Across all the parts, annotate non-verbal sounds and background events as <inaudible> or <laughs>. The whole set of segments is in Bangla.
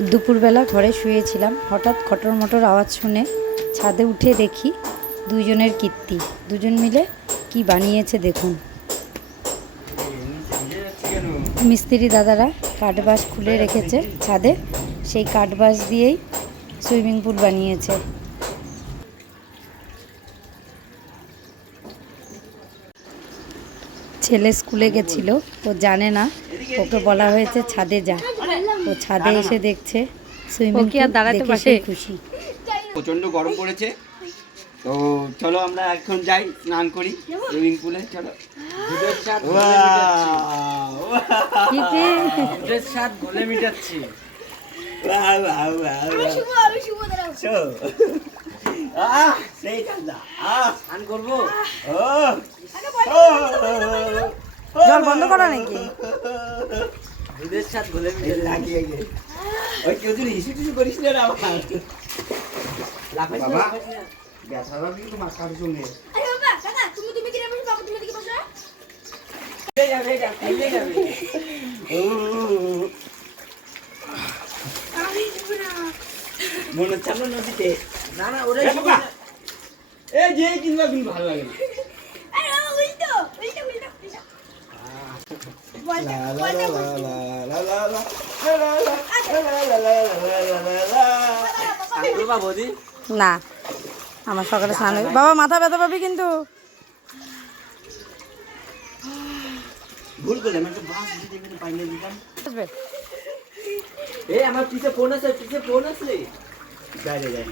দুপুরবেলা ঘরে শুয়েছিলাম। হঠাৎ খটর মটর আওয়াজ শুনে ছাদে উঠে দেখি দুজনের কীর্তি। দুজন মিলে কি বানিয়েছে দেখুন। মিস্ত্রি দাদারা কাঠবাস খুলে রেখেছে ছাদে। সেই কাঠবাস দিয়েই সুইমিং পুল বানিয়েছে। ছেলে স্কুলে গেছিল, ও জানে না ওকে বলা হয়েছে ছাদে যা। ও ছাদে এসে দেখছে সুইমিং কি আর দাঁড়াতে পারে? খুশি। প্রচণ্ড গরম পড়েছে। তো চলো আমরা এখন যাই স্নান করি সুইমিং পুলে চলো। জল বন্ধ করো নাকি? দুধের স্বাদ গলে লাগিয়ে ওই কেউ যদি হিসু টিসু করিস না আমার। বাবা ব্যথা পাবি তো মাথার সঙ্গে। মনে হচ্ছে আমরা নদীতে। না না ওরে এ এই যে কিনবা কিন্তু ভালো লাগে না। না আমার সকালে স্নান হয়ে বাবা মাথা ব্যথা পাবি কিন্তু ভুল করলাম একটা বাস দিতে গেলে পাইলে দিতাম আসবে। এই আমার পিছে ফোন আছে পিছে ফোন আছে যাই যাই যাই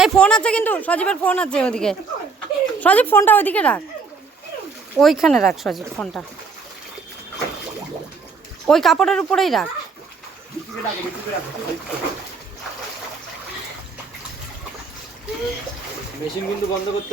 এই ফোন আছে কিন্তু সজীবের ফোন আছে ওদিকে সজীব ফোনটা ওইদিকে রাখ। ওইখানে রাখ সজীব ফোনটা। ওই কাপড়ের উপরেই রাখ। মেশিন কিন্তু বন্ধ করতে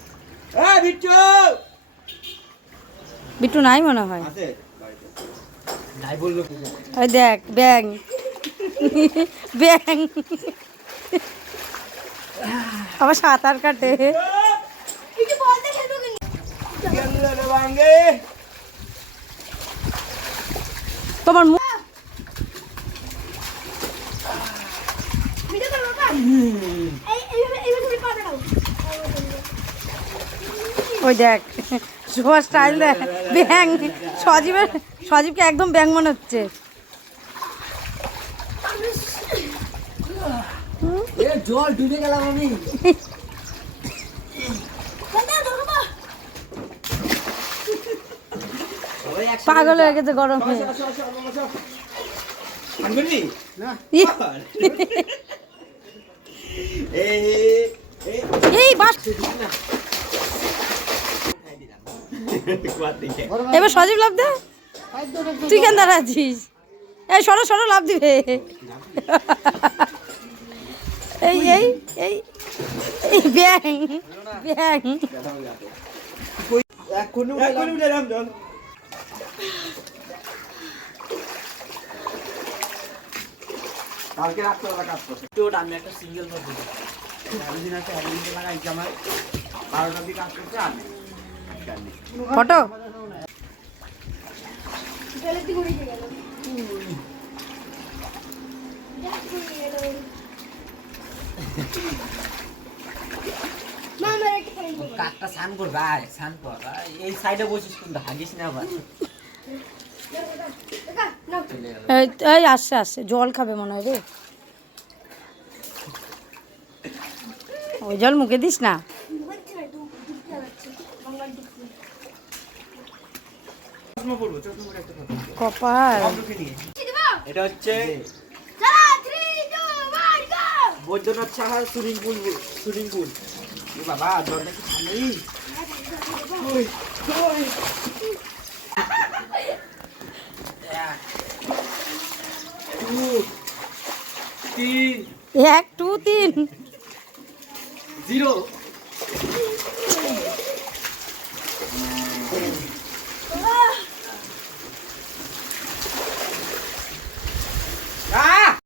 বিট্টু! বিট্টু নাই মনে হয়। ওই দেখ ব্যাং। ব্যাং। আবার সাঁতার কাটে। তোমার ওই দেখ শুভ স্টাইল দেখ ব্যাং সজীবের সজীবকে একদম ব্যাং মনে হচ্ছে। জল ডুবে গেলাম আমি। পাগল হয়ে গেছে গরম ই, এই বাস। দিকে <laughs> এবার সজীব লাভ দে। তুই কেন দাঁড়াচ্ছিস এই সরো সরো লাভ দিবে। এই এই এই ব্যাং ব্যাং। কাজ আমি একটা সিঙ্গেল দিই দিন আছে আমার। বারোটার দিকে কাজ করছে আর जल खा मन जल मुखे दिस ना? নিয়ে এটা হচ্ছে Baidyanath Saha swimming pool swimming pool. বাবা জলটা কি ঠান্ডাই? তিন। এক টু তিন। জিরো।